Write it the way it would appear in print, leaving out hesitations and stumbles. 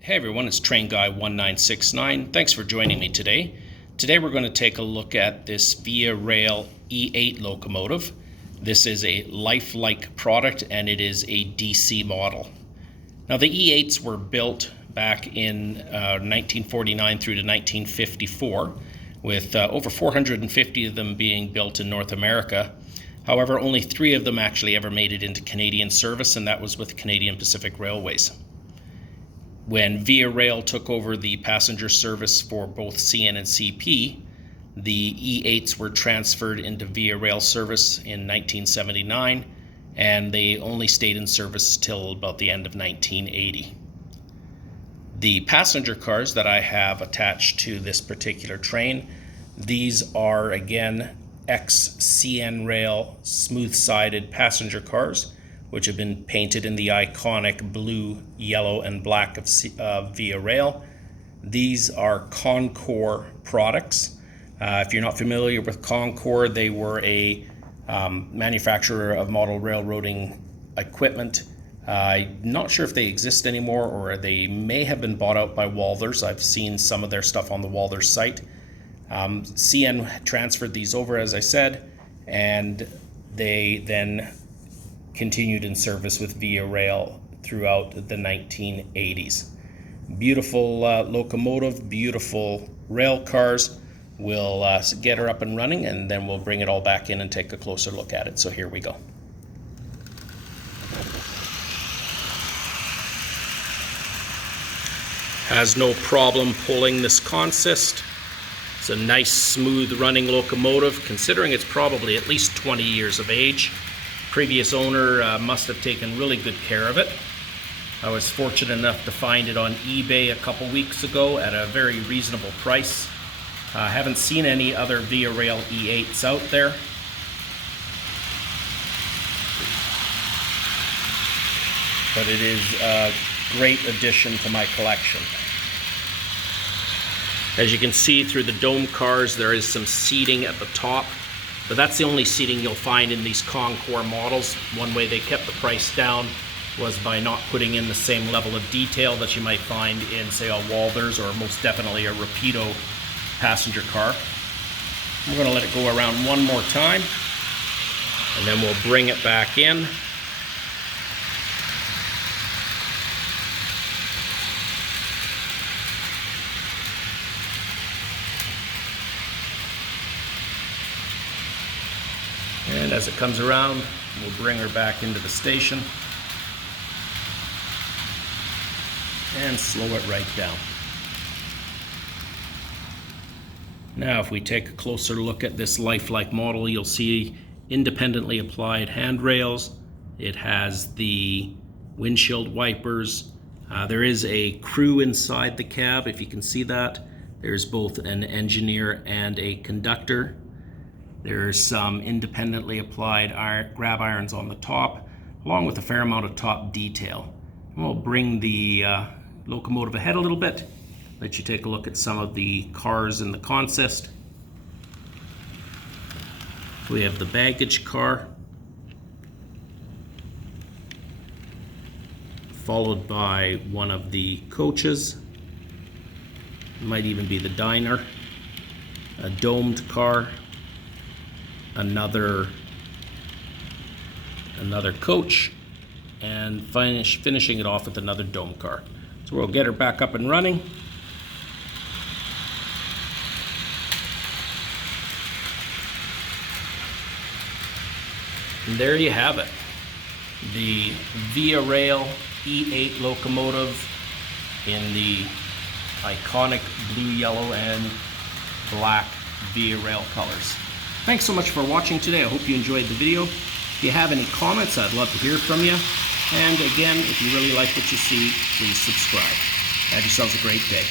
Hey everyone, it's Train Guy 1969. Thanks for joining me today. Today we're going to take a look at this Via Rail E8 locomotive. This is a lifelike product and it is a DC model. Now the E8s were built back in 1949 through to 1954 with over 450 of them being built in North America. However, only 3 of them actually ever made it into Canadian service, and that was with Canadian Pacific Railways. When Via Rail took over the passenger service for both CN and CP, the E8s were transferred into Via Rail service in 1979, and they only stayed in service till about the end of 1980. The passenger cars that I have attached to this particular train, these are again ex-CN Rail smooth-sided passenger cars, which have been painted in the iconic blue, yellow, and black of Via Rail. These are Con-Cor products. If you're not familiar with Con-Cor, they were a manufacturer of model railroading equipment. I'm not sure if they exist anymore, or they may have been bought out by Walthers. I've seen some of their stuff on the Walthers site. CN transferred these over, as I said, and they then continued in service with Via Rail throughout the 1980s. Beautiful locomotive, beautiful rail cars. We'll get her up and running, and then we'll bring it all back in and take a closer look at it. So here we go. Has no problem pulling this consist. It's a nice, smooth running locomotive, considering it's probably at least 20 years of age. Previous owner must have taken really good care of it. I was fortunate enough to find it on eBay a couple weeks ago at a very reasonable price. I haven't seen any other Via Rail E8s out there. But it is a great addition to my collection. As you can see through the dome cars, there is some seating at the top, but that's the only seating you'll find in these Con-Cor models. One way they kept the price down was by not putting in the same level of detail that you might find in, say, a Walthers or most definitely a Rapido passenger car. We're going to let it go around one more time, and then we'll bring it back in. And as it comes around, we'll bring her back into the station and slow it right down. Now, if we take a closer look at this lifelike model, you'll see independently applied handrails. It has the windshield wipers. There is a crew inside the cab, if you can see that. There's both an engineer and a conductor. There's some independently applied grab irons on the top, along with a fair amount of top detail. And we'll bring the locomotive ahead a little bit, let you take a look at some of the cars in the consist. We have the baggage car, followed by one of the coaches. Might even be the diner, a domed car, another coach, and finishing it off with another dome car. So we'll get her back up and running. And there you have it. The Via Rail E8 locomotive in the iconic blue, yellow, and black Via Rail colors. Thanks so much for watching today. I hope you enjoyed the video. If you have any comments, I'd love to hear from you. And again, if you really like what you see, please subscribe. Have yourselves a great day.